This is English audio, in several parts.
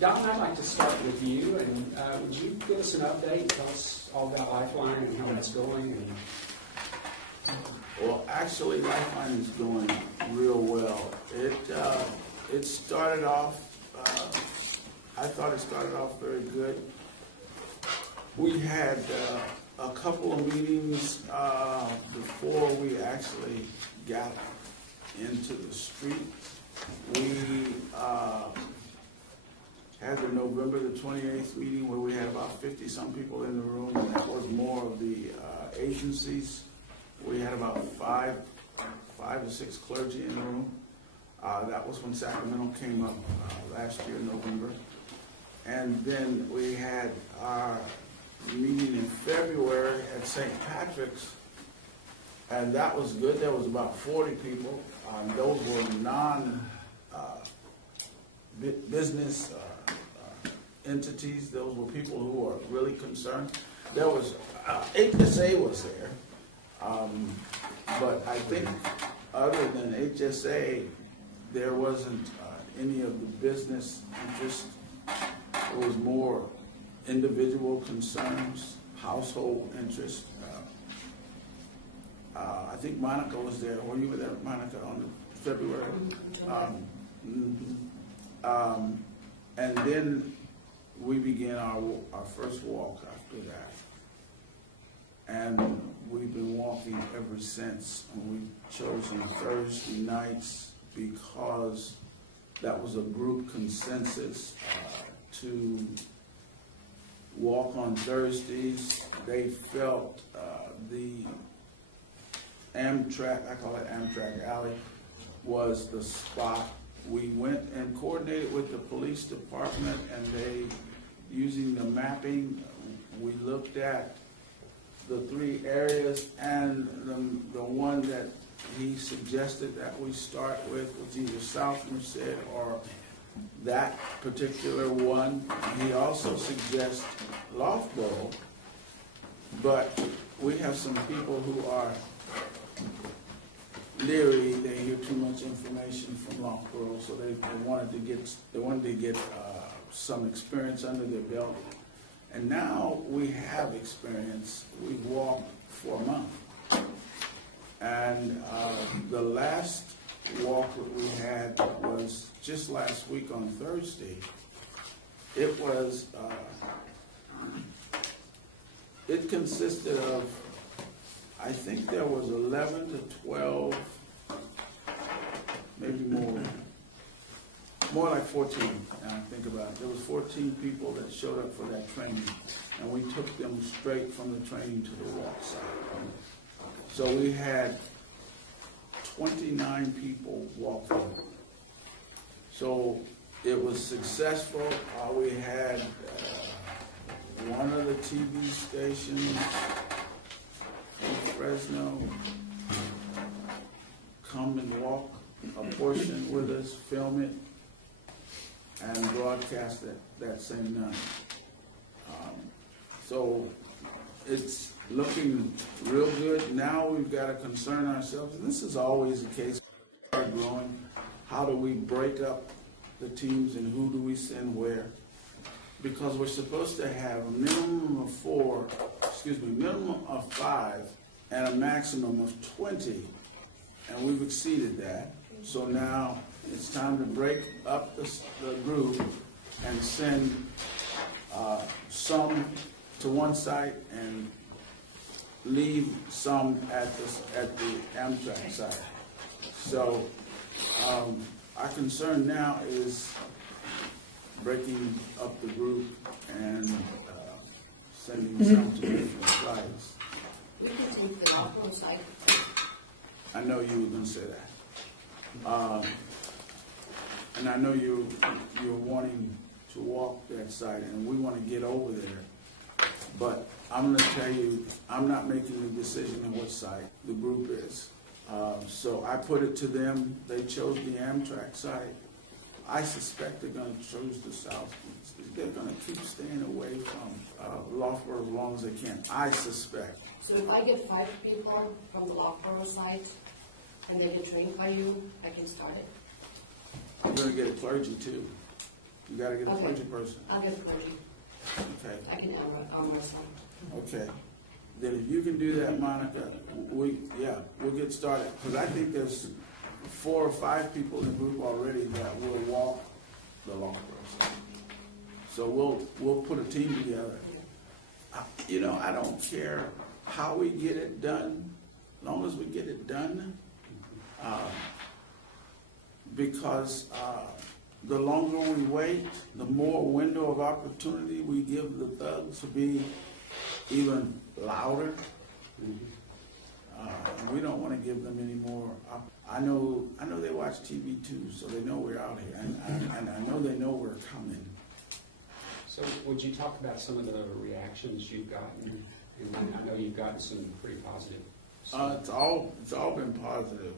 Don, I'd like to start with you, and would you give us an update, tell us all about Lifeline and how that's going? And... Well, actually, Lifeline is going real well. It started off, I thought it started off very good. We had a couple of meetings before we actually got into the street. We had the November the 28th meeting where we had about 50-some people in the room, and that was more of the agencies. We had about five or six clergy in the room. That was when Sacramento came up last year in November. And then we had our meeting in February at St. Patrick's, and that was good. There was about 40 people. Those were non-business entities. Those were people who were really concerned. There was, HSA was there. But I think other than HSA, there wasn't any of the business interest. It was more individual concerns, household interest. I think Monica was there. Were you there, Monica, on February? And then we began our first walk after that. And we've been walking ever since. And we've chosen Thursday nights because that was a group consensus to walk on Thursdays. They felt the Amtrak, I call it Amtrak Alley, was the spot. We went and coordinated with the police department, and they, using the mapping, we looked at the three areas, and the one that he suggested that we start with was either South Merced or that particular one. He also suggests Loughborough, but we have some people who are leery. They hear too much information from Loughborough, so they wanted to get some experience under their belt. And now we have experience. We've walked for a month. And the last walk that we had was just last week on Thursday. It was, it consisted of, I think there was 11 to 12, maybe more like 14, and I think about it. There was 14 people that showed up for that training, and we took them straight from the training to the walk site. So we had 29 people walking. So it was successful. We had one of the TV stations in Fresno come and walk a portion with us, film it, and broadcast it that same night. So it's looking real good. Now we've got to concern ourselves, and this is always the case. We are growing. How do we break up the teams, and who do we send where? Because we're supposed to have a minimum of minimum of 5 and a maximum of 20, and we've exceeded that. So now it's time to break up the group and send some to one site and leave some at the Amtrak site. So our concern now is breaking up the group and sending some to different sites. We can take the Loughborough site. I know you were going to say that. And I know you're wanting to walk that site, and we want to get over there. But I'm going to tell you, I'm not making the decision on what site the group is. So I put it to them. They chose the Amtrak site. I suspect they're going to choose the South. They're going to keep staying away from Loughborough as long as they can. I suspect. So if I get 5 people from the Loughborough site and they get trained by you, I can start it? I'm going to get a clergy too. You gotta get a Okay. clergy person. I'll get a clergy. Okay. I can arm wrestle. Okay. Then if you can do that, Monica, we'll get started. Because I think there's 4 or 5 people in the group already that will walk the long course. So we'll put a team together. You know, I don't care how we get it done, as long as we get it done. Because the longer we wait, the more window of opportunity we give the thugs to be even louder. We don't want to give them any more. I know they watch TV too, so they know we're out here, and I know they know we're coming. So would you talk about some of the reactions you've gotten? And I know you've gotten some pretty positive stuff. It's all been positive.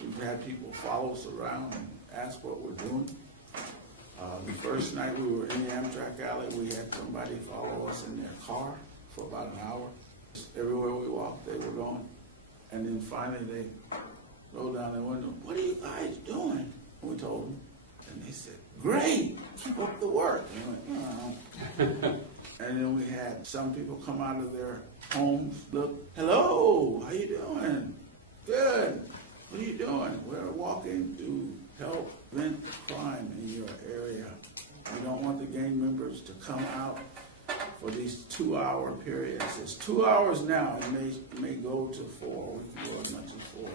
We've had people follow us around and ask what we're doing. The first night we were in the Amtrak alley, we had somebody follow us in their car for about an hour. Everywhere we walked, they were going. And then finally they rolled down their window, "What are you guys doing?" And we told them. And they said, "Great, keep up the work." And we went, "Oh." And then we had some people come out of their homes, look, "Hello, how you doing?" "Good. What are you doing?" "We're walking to help prevent crime in your area. We don't want the gang members to come out for these 2-hour periods. It's 2 hours now. It may go to 4. We can go as much as 4.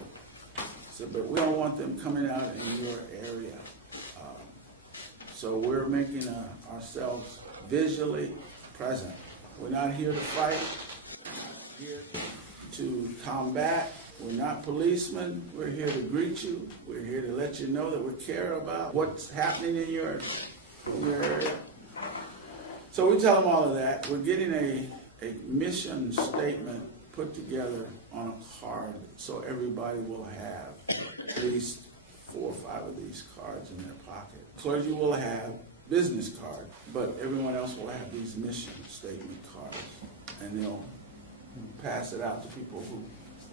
So, but we don't want them coming out in your area. So we're making ourselves visually present. We're not here to fight. We're here to combat. We're not policemen. We're here to greet you. We're here to let you know that we care about what's happening in your area. So we tell them all of that. We're getting a mission statement put together on a card so everybody will have at least 4 or 5 of these cards in their pocket. Clergy will have business cards, but everyone else will have these mission statement cards, and they'll pass it out to people who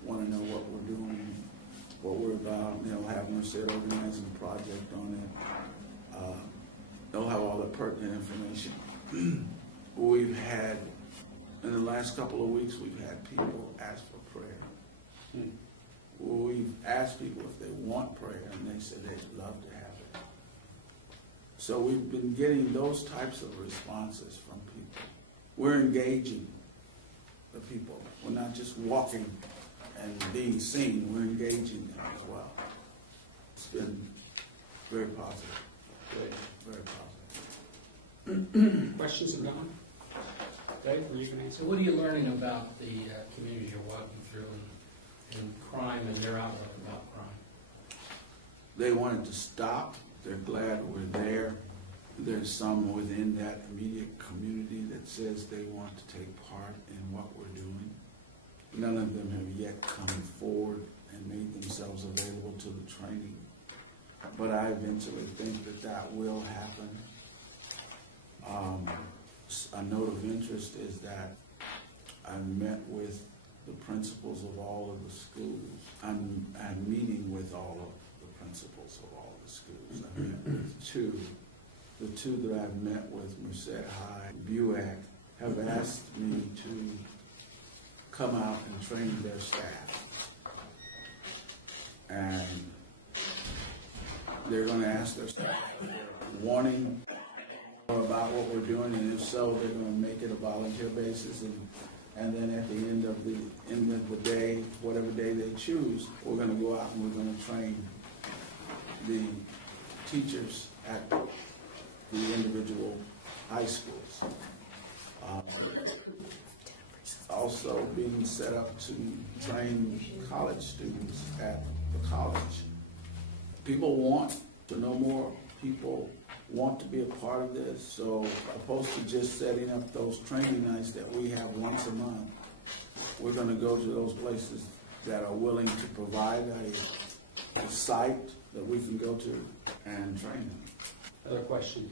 want to know what we're doing, what we're about. And they'll have Merced Organizing Project on it. They'll have all the pertinent information. We've had, in the last couple of weeks, we've had people ask for prayer. We've asked people if they want prayer, and they said they'd love to have it. So we've been getting those types of responses from people. We're engaging the people. We're not just walking and being seen, we're engaging them as well. It's been very positive. Good. Very positive. Questions have gone? Dave, were you going to answer? So what are you learning about the communities you're walking through and crime and their outlook about crime? They wanted to stop. They're glad we're there. There's some within that immediate community that says they want to take part in what we're doing. None of them have yet come forward and made themselves available to the training. But I eventually think that that will happen. A note of interest is that I met with the principals of all of the schools. I'm meeting with all of the principals of all the schools. I met with 2. The 2 that I've met with, Merced High, Buick, have asked me to come out and train their staff. And they're going to ask their staff if they're wanting more about what we're doing, and if so, they're going to make it a volunteer basis. And then at the end of the day, whatever day they choose, we're going to go out and we're going to train the teachers at the individual high schools. Also being set up to train college students at the college. People want to know more. People want to be a part of this. So opposed to just setting up those training nights that we have once a month, we're going to go to those places that are willing to provide a site that we can go to and train them. Other question?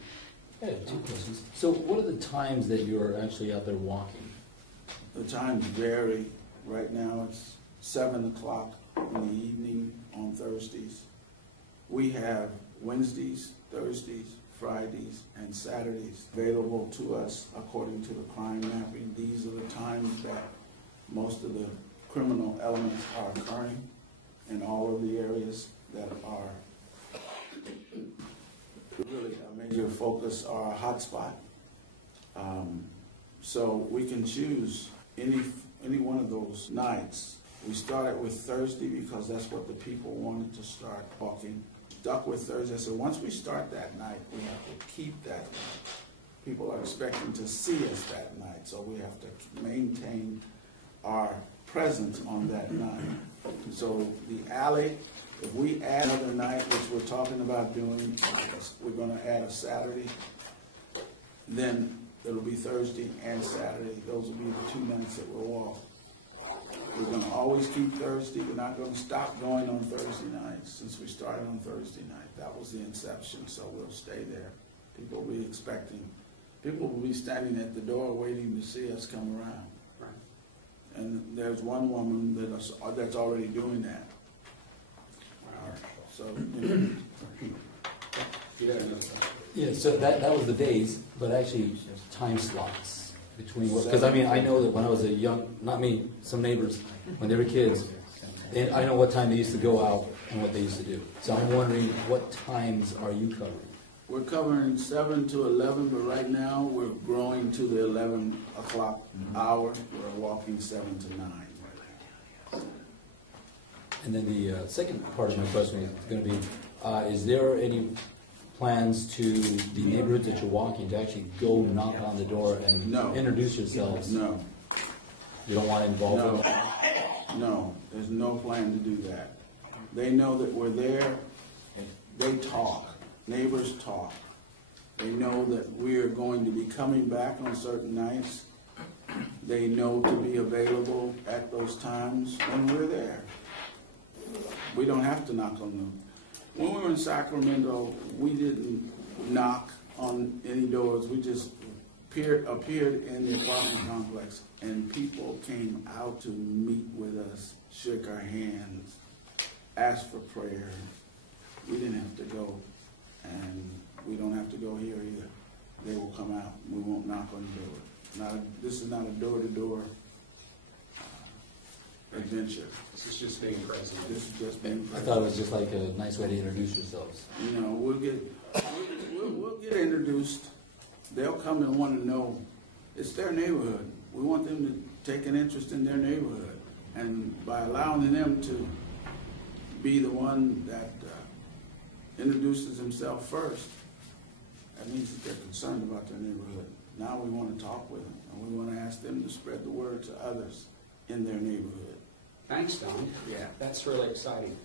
I have 2 questions. So what are the times that you're actually out there walking? The times vary. Right now it's 7 o'clock in the evening on Thursdays. We have Wednesdays, Thursdays, Fridays, and Saturdays available to us according to the crime mapping. These are the times that most of the criminal elements are occurring in all of the areas that are really a major focus or a hotspot. So we can choose any one of those nights. We started with Thursday because that's what the people wanted to start walking. Stuck with Thursday. So once we start that night, we have to keep that night. People are expecting to see us that night, so we have to maintain our presence on that night. So the alley, if we add another night, which we're talking about doing, we're going to add a Saturday, then it'll be Thursday and Saturday. Those will be the 2 nights that we'll walk. We're going to always keep Thursday. We're not going to stop going on Thursday nights since we started on Thursday night. That was the inception, so we'll stay there. People will be expecting, people will be standing at the door waiting to see us come around. Right. And there's one woman that's already doing that. So, Yeah, so that was the days, but actually time slots between what, because I mean, I know that when I was a young, not me, some neighbors, when they were kids, I know what time they used to go out and what they used to do. So I'm wondering, what times are you covering? we're covering 7 to 11, but right now we're growing to the 11 o'clock hour. We're walking 7 to 9 right now. And then the second part of my question is going to be, is there any plans to the neighborhoods that you're walking to actually go knock on the door and introduce yourselves? No. You don't want to involve them? No, there's no plan to do that. They know that we're there. They talk. Neighbors talk. They know that we're going to be coming back on certain nights. They know to be available at those times when we're there. We don't have to knock on them. When we were in Sacramento, we didn't knock on any doors. We just appeared in the apartment complex, and people came out to meet with us, shake our hands, ask for prayer. We didn't have to go, and we don't have to go here either. They will come out. We won't knock on the door. This is not a door-to-door adventure. This is just being present. This is just being present. I thought it was just like a nice way to introduce yourselves. You know, we'll get introduced. They'll come and want to know. It's their neighborhood. We want them to take an interest in their neighborhood. And by allowing them to be the one that introduces himself first, that means that they're concerned about their neighborhood. Now we want to talk with them, and we want to ask them to spread the word to others in their neighborhood. Thanks, Don. Yeah. That's really exciting.